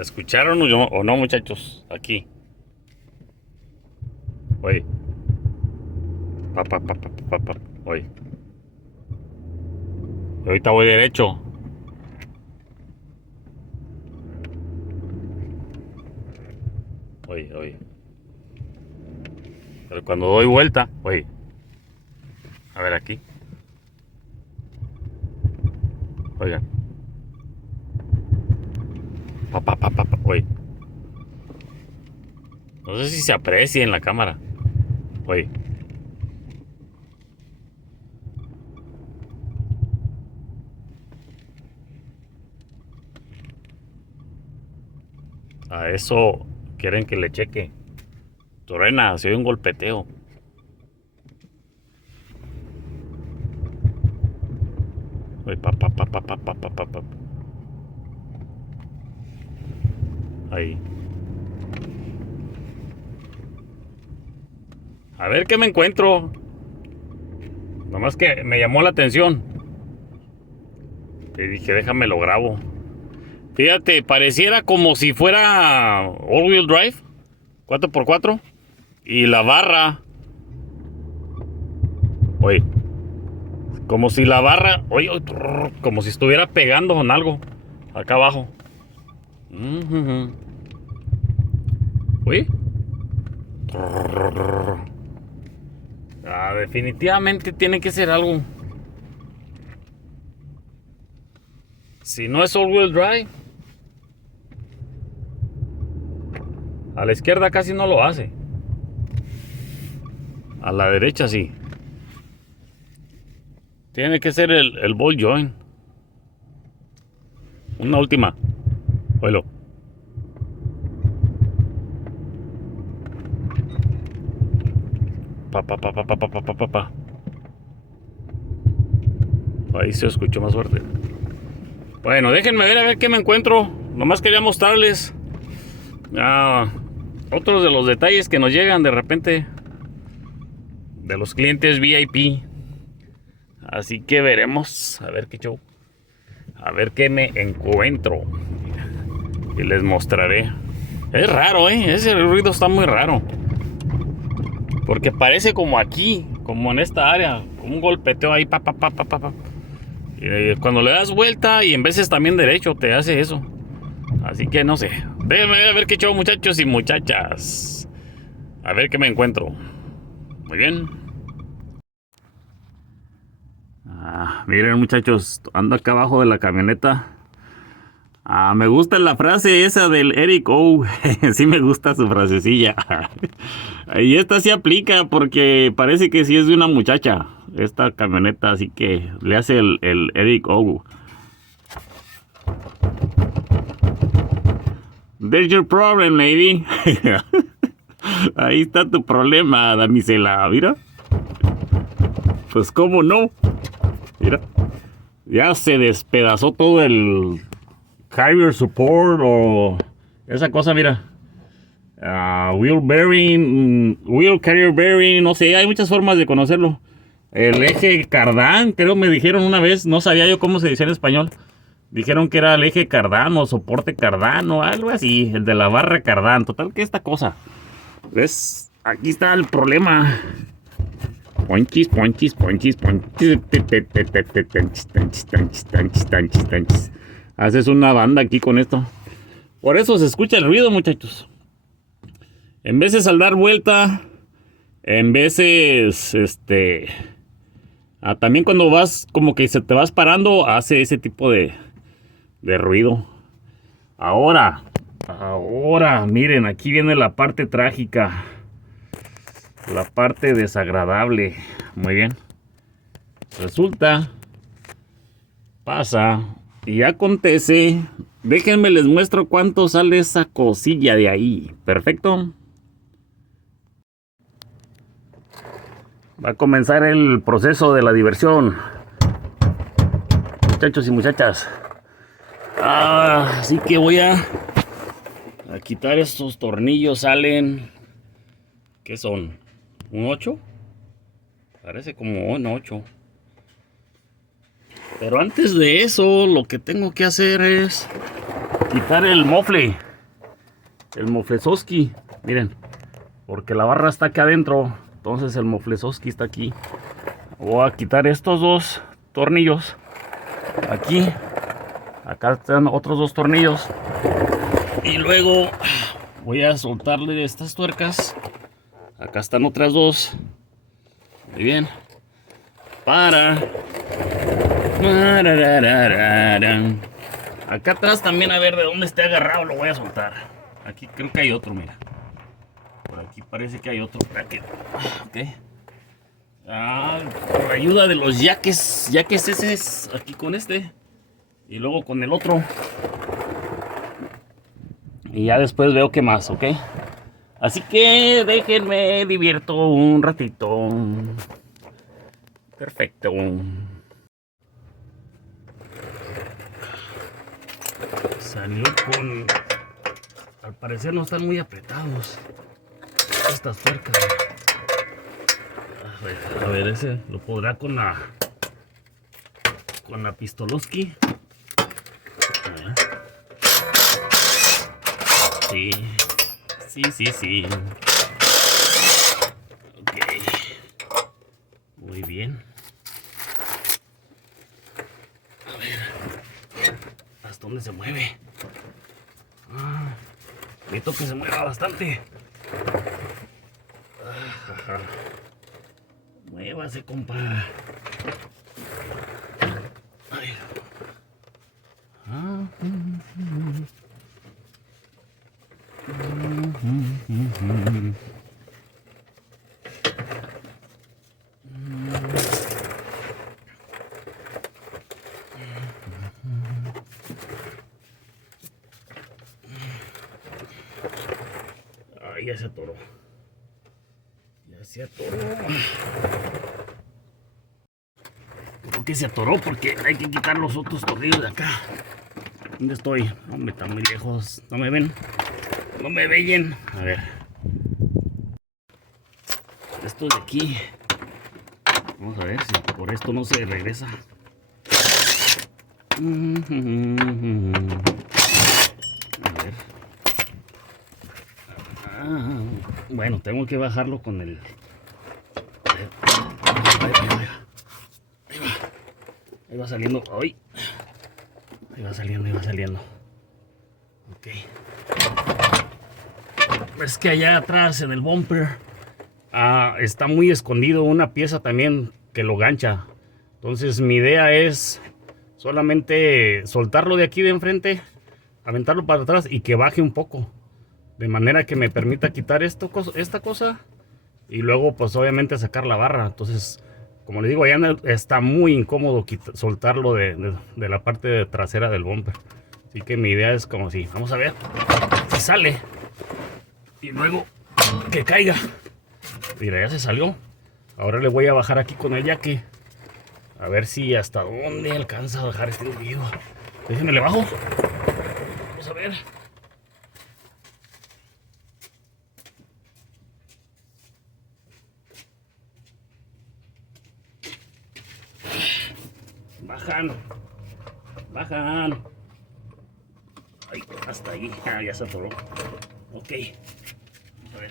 ¿Escucharon o no, muchachos? Aquí. Oye. Oye. Ahorita voy derecho. Oye. Pero cuando doy vuelta, oye. A ver aquí. Oigan. Oye. No sé si se aprecia en la cámara. Oye. A eso quieren que le cheque. Torena, se oye un golpeteo. Oye, Ahí. A ver qué me encuentro. Nomás que me llamó la atención. Y dije, déjame lo grabo. Fíjate, pareciera como si fuera all-wheel drive, 4x4. Y la barra. Oye. Como si la barra. Oye, como si estuviera pegando con algo. Acá abajo. Oye. Definitivamente tiene que ser algo. Si no es all-wheel drive. A la izquierda casi no lo hace. A la derecha sí. Tiene que ser el ball joint. Una última. Oílo. Ahí se escuchó más fuerte. Bueno, déjenme ver a ver qué me encuentro. Nomás quería mostrarles otros de los detalles que nos llegan de repente de los clientes VIP. Así que veremos. A ver qué show. A ver qué me encuentro. Y les mostraré. Es raro, ese ruido está muy raro. Porque parece como aquí, como en esta área, como un golpeteo ahí, Y cuando le das vuelta y en veces también derecho te hace eso. Así que no sé. Déjenme ver qué show, muchachos y muchachas. A ver qué me encuentro. Muy bien. Miren, muchachos, ando acá abajo de la camioneta. Me gusta la frase esa del Eric O. Sí me gusta su frasecilla. Y esta sí aplica porque parece que sí es de una muchacha. Esta camioneta, así que le hace el Eric O. There's your problem, lady. Ahí está tu problema, damisela. Mira. Pues cómo no. Mira. Ya se despedazó todo el carrier support o esa cosa, mira. Wheel bearing, wheel carrier bearing, no sé, hay muchas formas de conocerlo. El eje cardán, creo me dijeron una vez, no sabía yo cómo se dice en español. Dijeron que era el eje cardán o soporte cardán o algo así, el de la barra cardán. Total que esta cosa. ¿Ves? Aquí está el problema. Ponchis. Haces una banda aquí con esto. Por eso se escucha el ruido, muchachos. En veces al dar vuelta, en veces, también cuando vas, como que se te vas parando, hace ese tipo de ruido. Ahora, miren, aquí viene la parte trágica. La parte desagradable. Muy bien. Resulta, pasa y acontece. Déjenme les muestro cuánto sale esa cosilla de ahí. Perfecto. Va a comenzar el proceso de la diversión, muchachos y muchachas. Así que voy a quitar estos tornillos. Salen, ¿qué son? ¿Un 8? Parece como un 8. Pero antes de eso, lo que tengo que hacer es quitar el mofle. el moflesoski, miren, porque la barra está acá adentro, entonces el moflesoski está aquí. Voy a quitar estos dos tornillos aquí, acá están otros dos tornillos, y luego voy a soltarle estas tuercas. Acá están otras dos, muy bien, para acá atrás también, a ver de dónde esté agarrado lo voy a soltar. Aquí creo que hay otro, mira. Por aquí parece que hay otro. Ok. Por ayuda de los yaques ese es aquí con este. Y luego con el otro. Y ya después veo qué más, ok. Así que déjenme divierto un ratito. Perfecto. Salió con... Al parecer no están muy apretados estas tuercas. A ver, ese lo podrá con la pistoloski. Sí, sí. Ok, muy bien. A ver, ¿hasta dónde se mueve? Necesito que se mueva bastante. Muévase, compa. Ay. Ay, ya se atoró. Creo que se atoró porque hay que quitar los otros tornillos de acá. ¿Dónde estoy? Hombre, está muy lejos. ¿No me ven? No me veyen. A ver. Esto de aquí. Vamos a ver si por esto no se regresa. A ver. Bueno, tengo que bajarlo con el... Ahí va saliendo. Ahí va saliendo. Ok. Es que allá atrás en el bumper está muy escondido una pieza también que lo gancha. Entonces mi idea es solamente soltarlo de aquí de enfrente, aventarlo para atrás y que baje un poco, de manera que me permita quitar esta cosa y luego pues obviamente sacar la barra. Entonces, como les digo, allá está muy incómodo soltarlo de la parte trasera del bumper. Así que mi idea es como si, vamos a ver si sale y luego que caiga. Mira, ya se salió. Ahora le voy a bajar aquí con el yaque, a ver si hasta dónde alcanza a bajar este individuo. Déjenme le bajo. Vamos a ver. Bajan. Ay, hasta ahí. Ya se atoró. Ok. Vamos a ver.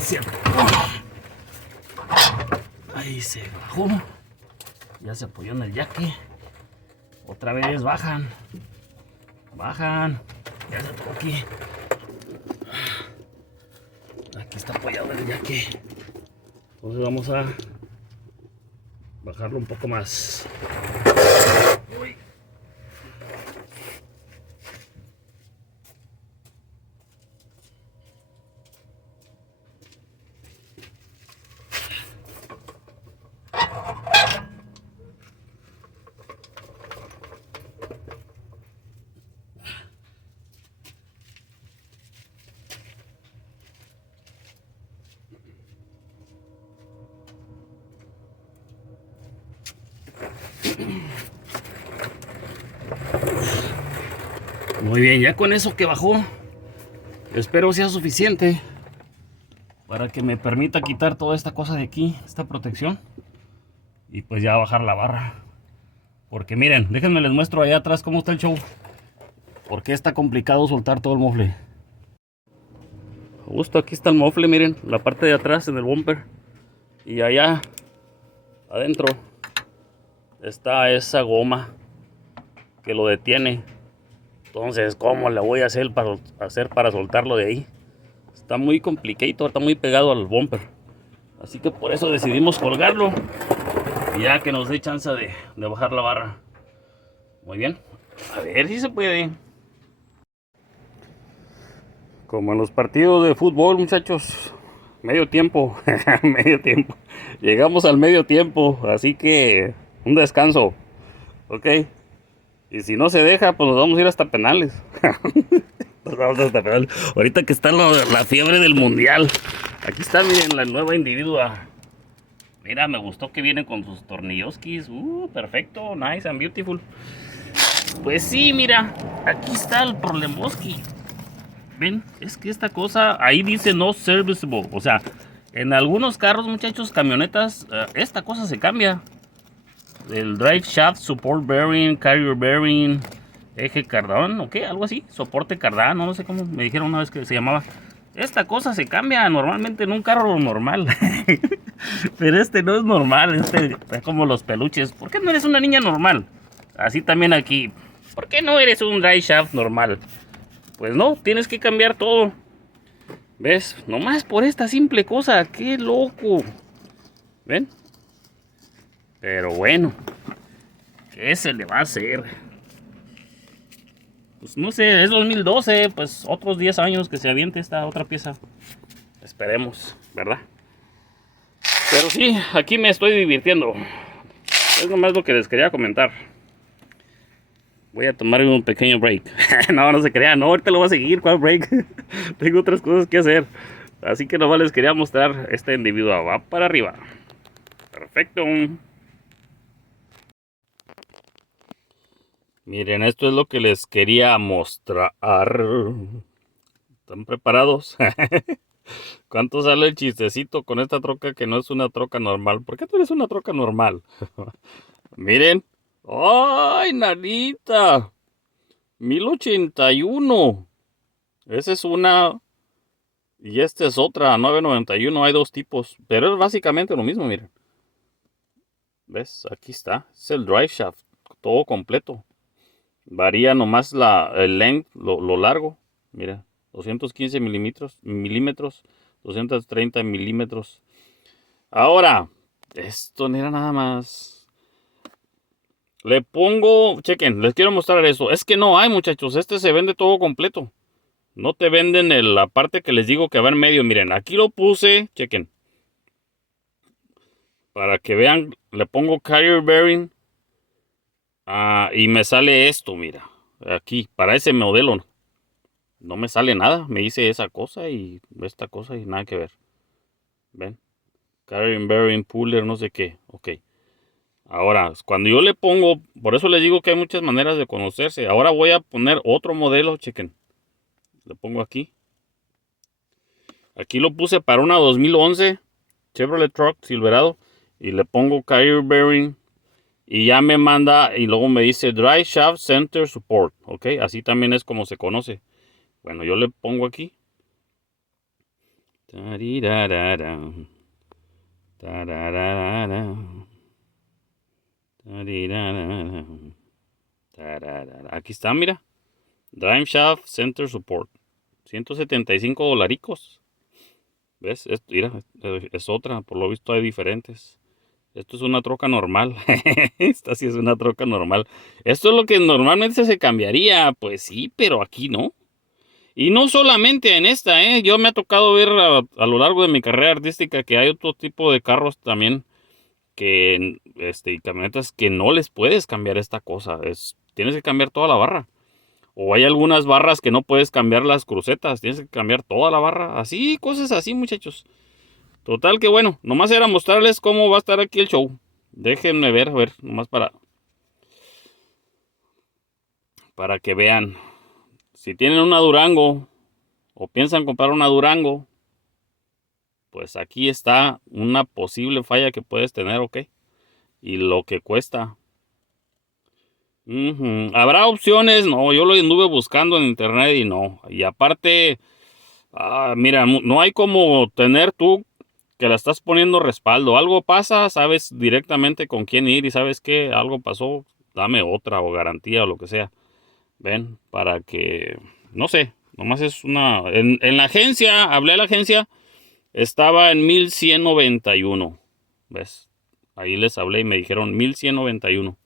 Se atoró. Ahí se bajó. Ya se apoyó en el yaque. Otra vez bajan. Ya se atoró aquí. Aquí está apoyado el yaque. Entonces vamos a bajarlo un poco más. Uy. Muy bien, ya con eso que bajó, espero sea suficiente para que me permita quitar toda esta cosa de aquí, esta protección, y pues ya bajar la barra. Porque miren, déjenme les muestro allá atrás cómo está el show. Porque está complicado soltar todo el mofle. Justo aquí está el mofle, miren, la parte de atrás en el bumper. Y allá adentro está esa goma que lo detiene. Entonces, ¿cómo le voy a hacer para soltarlo de ahí? Está muy complicado, está muy pegado al bumper. Así que por eso decidimos colgarlo. Y ya que nos dé chance de bajar la barra. Muy bien. A ver si se puede. Como en los partidos de fútbol, muchachos. Medio tiempo. Medio tiempo. Llegamos al medio tiempo. Así que un descanso. Ok. Y si no se deja, pues nos vamos a ir hasta penales. Nos vamos hasta penales. Ahorita que está la fiebre del mundial. Aquí está, miren, la nueva individua. Mira, me gustó que viene con sus tornilloskis. Perfecto, nice and beautiful. Pues sí, mira, aquí está el problemoski. Ven, es que esta cosa, ahí dice no serviceable. O sea, en algunos carros, muchachos, camionetas, esta cosa se cambia. El drive shaft, support bearing, carrier bearing, eje cardán, ¿o qué? Algo así, soporte cardán, no sé cómo me dijeron una vez que se llamaba. Esta cosa se cambia normalmente en un carro normal. Pero este no es normal, este es como los peluches. ¿Por qué no eres una niña normal? Así también aquí. ¿Por qué no eres un drive shaft normal? Pues no, tienes que cambiar todo. ¿Ves? Nomás por esta simple cosa. ¡Qué loco! ¿Ven? Pero bueno, ¿qué se le va a hacer? Pues no sé, es 2012, pues otros 10 años que se aviente esta otra pieza. Esperemos, ¿verdad? Pero sí, aquí me estoy divirtiendo. Es nomás lo que les quería comentar. Voy a tomar un pequeño break. No, no se crean, no, ahorita lo voy a seguir. ¿Cuál break? Tengo otras cosas que hacer. Así que nomás les quería mostrar este individuo. Va para arriba. Perfecto. Miren, esto es lo que les quería mostrar. ¿Están preparados? ¿Cuánto sale el chistecito con esta troca que no es una troca normal? ¿Por qué no eres una troca normal? Miren. ¡Ay, nanita! 1081. Esa es una. Y esta es otra, 991. Hay dos tipos. Pero es básicamente lo mismo, miren. ¿Ves? Aquí está. Es el drive shaft. Todo completo. Varía nomás el length, lo largo. Mira, 215 milímetros, 230 milímetros. Ahora, esto no era nada más. Le pongo, chequen, les quiero mostrar eso. Es que no hay, muchachos, este se vende todo completo. No te venden la parte que les digo que va en medio. Miren, aquí lo puse, chequen. Para que vean, le pongo carrier bearing. Y me sale esto, mira. Aquí, para ese modelo. No me sale nada. Me hice esa cosa y esta cosa y nada que ver. ¿Ven? Carrying bearing puller, no sé qué. Ok. Ahora, cuando yo le pongo, por eso les digo que hay muchas maneras de conocerse. Ahora voy a poner otro modelo, chequen. Le pongo aquí. Aquí lo puse para una 2011 Chevrolet Truck Silverado. Y le pongo carrier bearing. Y ya me manda y luego me dice Drive Shaft Center Support. Ok, así también es como se conoce. Bueno, yo le pongo aquí. Aquí está, mira. Drive Shaft Center Support. $175. ¿Ves? Mira, es otra. Por lo visto hay diferentes. Esto es una troca normal. Esta sí es una troca normal. Esto es lo que normalmente se cambiaría. Pues sí, pero aquí no. Y no solamente en esta, ¿eh? Yo me ha tocado ver a lo largo de mi carrera artística que hay otro tipo de carros también que, y camionetas que no les puedes cambiar esta cosa. Tienes que cambiar toda la barra. O hay algunas barras que no puedes cambiar las crucetas. Tienes que cambiar toda la barra. Así, cosas así, muchachos. Total que bueno, nomás era mostrarles cómo va a estar aquí el show. Déjenme ver, a ver, nomás para que vean. Si tienen una Durango o piensan comprar una Durango, pues aquí está una posible falla que puedes tener, ¿ok? Y lo que cuesta. ¿Habrá opciones? No, yo lo anduve buscando en internet y no. Y aparte, mira, no hay como tener tú que la estás poniendo respaldo. Algo pasa, sabes directamente con quién ir y sabes que algo pasó, dame otra o garantía o lo que sea. Ven, para que, no sé, nomás es una... En la agencia, hablé a la agencia, estaba en 1191. ¿Ves? Ahí les hablé y me dijeron 1191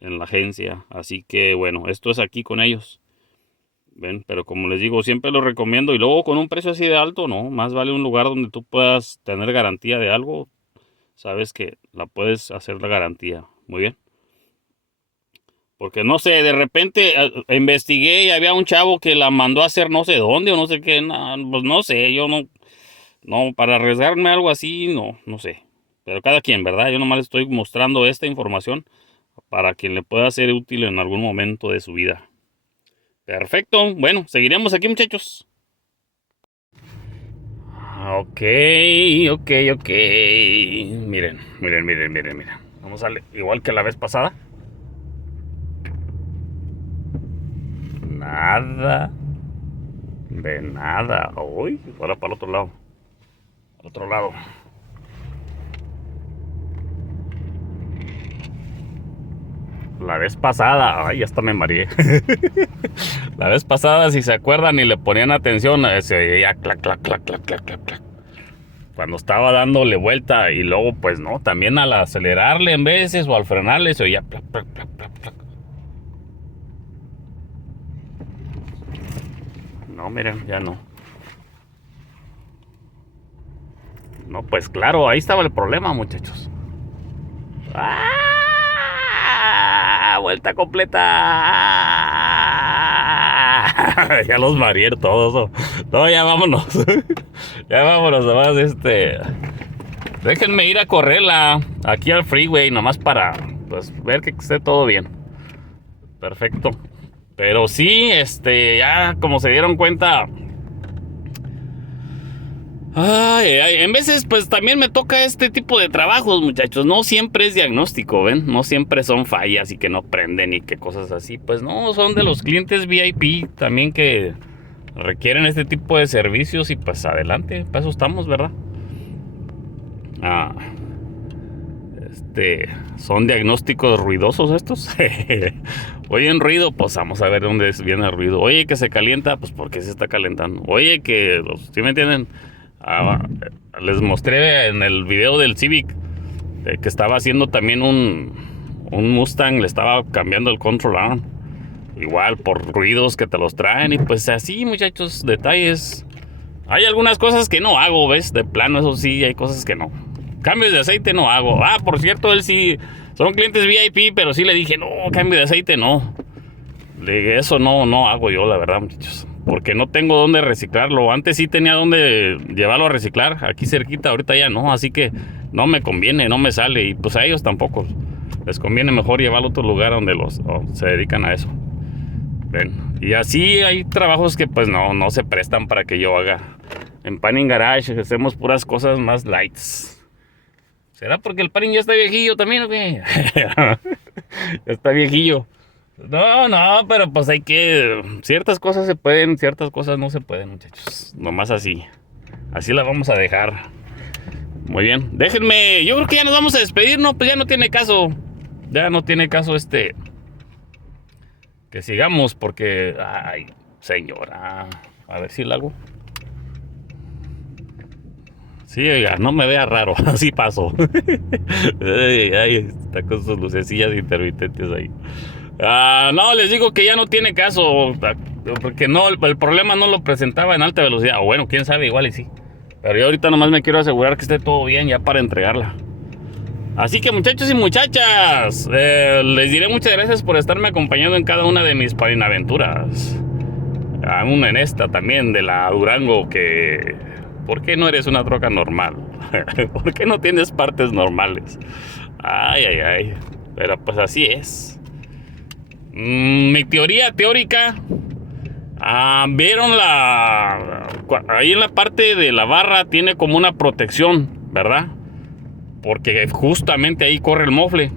en la agencia. Así que bueno, esto es aquí con ellos. Ven, pero como les digo, siempre lo recomiendo. Y luego con un precio así de alto, no, más vale un lugar donde tú puedas tener garantía de algo. Sabes que la puedes hacer la garantía. Muy bien. Porque no sé, de repente investigué y había un chavo que la mandó a hacer no sé dónde o no sé qué. Pues no sé, yo no, para arriesgarme a algo así, no sé. Pero cada quien, ¿verdad? Yo nomás le estoy mostrando esta información para quien le pueda ser útil en algún momento de su vida. Perfecto. Bueno, seguiremos aquí, muchachos. Ok. Miren. Vamos a darle igual que la vez pasada. Nada. De nada. Uy, ahora para el otro lado. Al otro lado. La vez pasada, ay, hasta me mareé. La vez pasada, si se acuerdan y le ponían atención, se oía clac, clac, clac, clac, clac, clac, clac. Cuando estaba dándole vuelta y luego, pues no, también al acelerarle en veces o al frenarle se oía clac, clac, clac, clac, clac. No, miren, ya no. No, pues claro, ahí estaba el problema, muchachos. Vuelta completa. Ya los mareé todos. No, ya vámonos. Ya vámonos, nomás déjenme ir a correrla aquí al freeway, nomás para pues ver que esté todo bien. Perfecto. Pero sí, ya como se dieron cuenta. En veces pues también me toca este tipo de trabajos, muchachos. No siempre es diagnóstico, ¿ven? No siempre son fallas y que no prenden y que cosas así. Pues no, son de los clientes VIP también que requieren este tipo de servicios y pues adelante, para eso estamos, ¿verdad? Son diagnósticos ruidosos estos. Oyen ruido, pues vamos a ver de dónde viene el ruido. Oye, que se calienta, pues porque se está calentando. Oye, que, ¿sí me entienden? Les mostré en el video del Civic que estaba haciendo también un Mustang, le estaba cambiando el control arm. Igual por ruidos que te los traen y pues así, muchachos, detalles. Hay algunas cosas que no hago, ¿ves? De plano, eso sí, hay cosas que no. Cambios de aceite no hago. Por cierto, él sí, son clientes VIP, pero sí le dije, no, cambio de aceite no. Eso no hago yo, la verdad, muchachos. Porque no tengo dónde reciclarlo. Antes sí tenía dónde llevarlo a reciclar, aquí cerquita, ahorita ya no. Así que no me conviene, no me sale. Y pues a ellos tampoco. Les conviene mejor llevarlo a otro lugar donde se dedican a eso. Ven. Y así hay trabajos que pues no se prestan para que yo haga. En Panning Garage hacemos puras cosas más lights. ¿Será porque el Panning ya está viejillo también o qué? Ya está viejillo. No, pero pues hay que... Ciertas cosas se pueden, ciertas cosas no se pueden, muchachos. Nomás así. Así la vamos a dejar. Muy bien. Déjenme... Yo creo que ya nos vamos a despedir, ¿no? Pues ya no tiene caso. Ya no tiene caso que sigamos porque... Ay, señora. A ver si la hago. Sí, oiga, no me vea raro. Así paso. Ay, está con sus lucecillas intermitentes ahí. No, les digo que ya no tiene caso. Porque no, el problema no lo presentaba en alta velocidad. O bueno, quién sabe, igual y sí. Pero yo ahorita nomás me quiero asegurar que esté todo bien ya para entregarla. Así que muchachos y muchachas, les diré muchas gracias por estarme acompañando en cada una de mis paninaventuras. Aún en esta también de la Durango que... ¿Por qué no eres una troca normal? ¿Por qué no tienes partes normales? Ay. Pero pues así es. Mi teoría teórica. ¿Vieron ahí en la parte de la barra tiene como una protección, ¿verdad? Porque justamente ahí corre el mofle.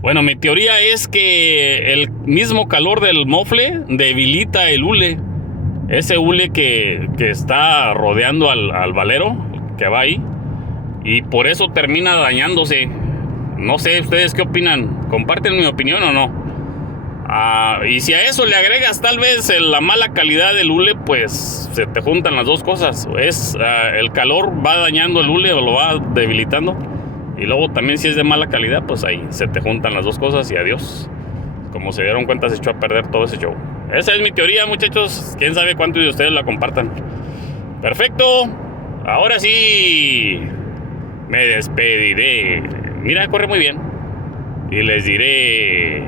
Bueno, mi teoría es que el mismo calor del mofle debilita el hule. Ese hule que está rodeando al valero que va ahí. Y por eso termina dañándose. No sé, ¿ustedes qué opinan? ¿Comparten mi opinión o no? Y si a eso le agregas tal vez la mala calidad del hule, pues se te juntan las dos cosas. El calor va dañando el hule o lo va debilitando. Y luego también si es de mala calidad, pues ahí se te juntan las dos cosas y adiós. Como se dieron cuenta, se echó a perder todo ese show. Esa es mi teoría, muchachos. Quién sabe cuántos de ustedes la compartan. Perfecto. Ahora sí me despediré. Mira, corre muy bien. Y les diré...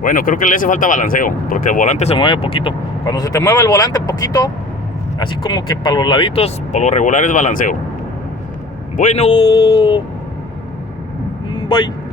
Bueno, creo que le hace falta balanceo, porque el volante se mueve poquito. Cuando se te mueve el volante poquito, así como que para los laditos, por lo regular es balanceo. Bueno, bye.